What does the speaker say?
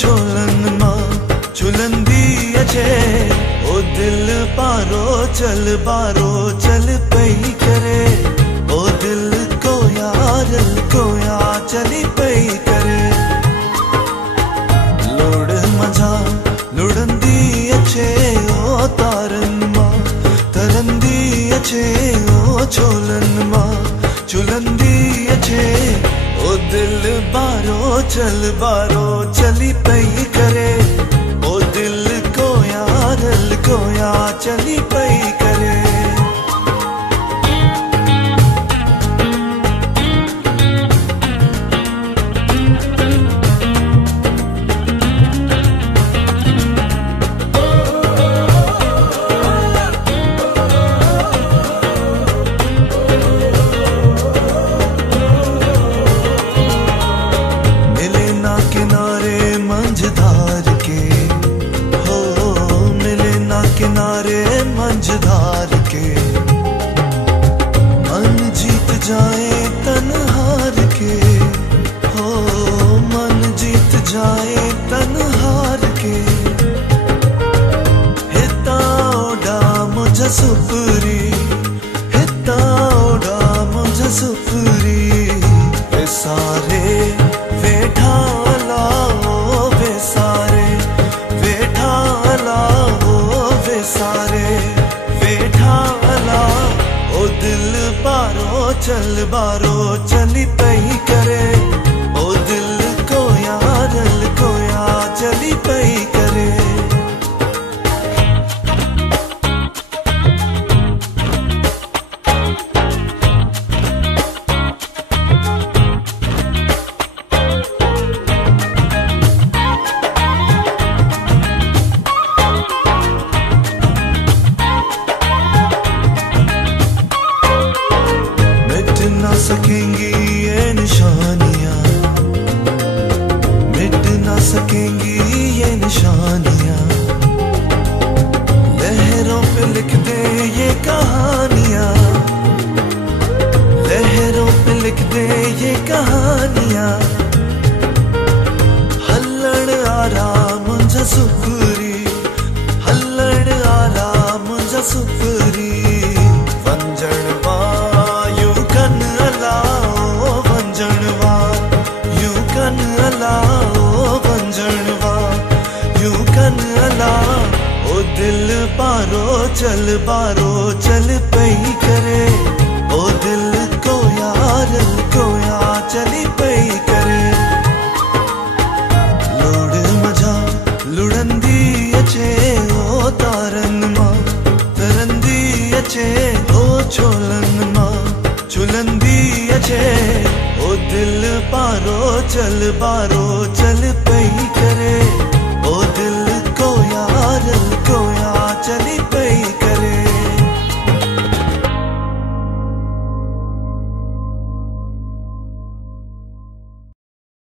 छोलन मां झुलंदी अचे ओ दिल पारो चल पई करे ओ दिल को या चली पई करे लोड़ मजा लुड़ंदी अचे ओ तारन मां तरंदी अचे ओ छोलन मां झुलंदी अचे ओ दिल बारो चली पई करे ओ दिल को या चली पई करे किनारे मंझधार के मन जीत जाए तन हार के हो मन जीत जाए तन हार के हिता ओडा मुझ सुपरी हिता ओडा मुझ सुपरी वे सारे वेठा लाओ वे सारे वेठा लाओ सारे वेठा ला ओ दिल बारो चली पई करे ओ दिल को या चली पई करे ना सकेंगी ये निशानियां मिट ना सकेंगी ये निशानियां लहरों पे लिख दे ये कहानियां लहरों पे लिख दे ये कहानियां हल्लड़ आरा मुझ सुपरी हल्लड़ आरा मुझ सुपरी वंजन ओ दिल बारो चल पई करे ओ दिल को या चली पई करे लोड़ मजा लुड़ंदी अचे ओ तारन मां तरंदी अचे ओ छोलन मां झुलंदी अचे ओ दिल बारो चल पई करे ओ दिल को या चली पई